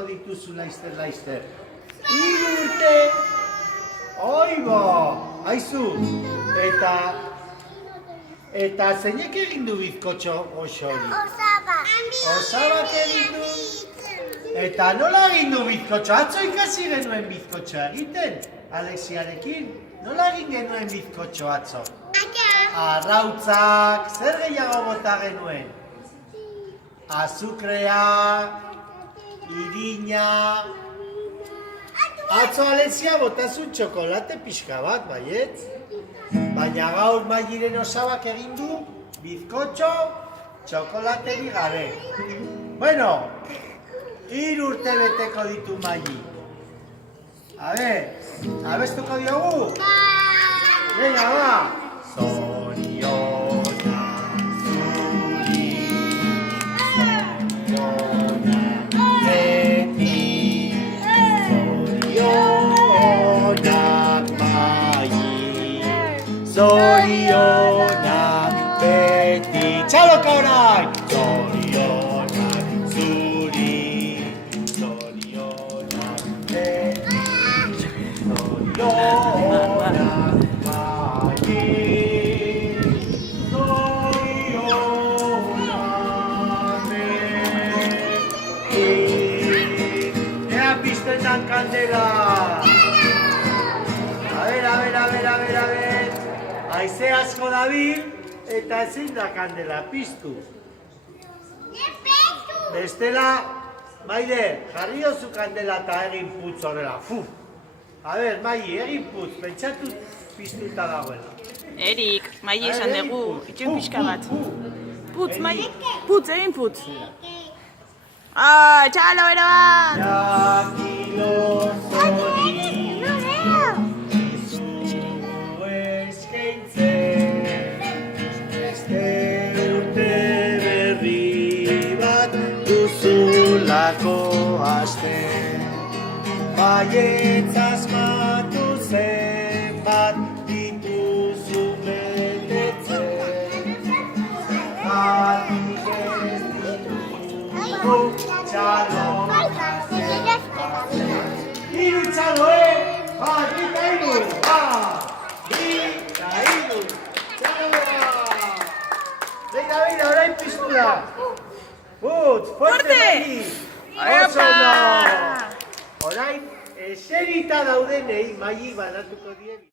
dituzu laizter. 3 urte! Oibo! Aizu! Eta zeinek egin du bizkotxo goxo hori? Osabak egin du? Eta nola egin du bizkotxo? Atzo ikasi genuen bizkotxoa egiten, Alexiarekin. Nola egin genuen bizkotxo atzo? Arrautzak, zer gehiago bota genuen? Azukrea, irina... Atzo Alexia botazun txokolate pixka bat, baietz? Baina gaur Mairen osabak egin du bizkotxo txokolateri gabe. Bueno, 3 urte beteko ditu Maili. A ver, abestuko diogu? Venga, va! Zoriona zuri, zoriona beti, zorionak Maili, zorionak beti. Txaloka orain! Zorionak zuri, zorionak beti, zorionak kandela! A ver. Haize asko dabil eta ezin da kandela piztu. Bestela, Maile, jarri ozu kandela eta egin putz horrela. A ver, Maili, egin putz, pentsatu piztuta dagoela. Erik, Maili esan dugu, itxoin pixka bat. Putz, Maili, putz, egin putz. Txalo, bero bat! Jakilo zori izu eskaintzen, beste urte berri bat duzulako aste. Baietz asmatu zenbat dituzu betetzen, zergatik ez ditugu txalo. Hiru txalo, Bita hiru! Txalo! Beira, orain piztu da! Putz, fuerte Maili! Oso no! Orain, eserita daudenei Maili banatuko die.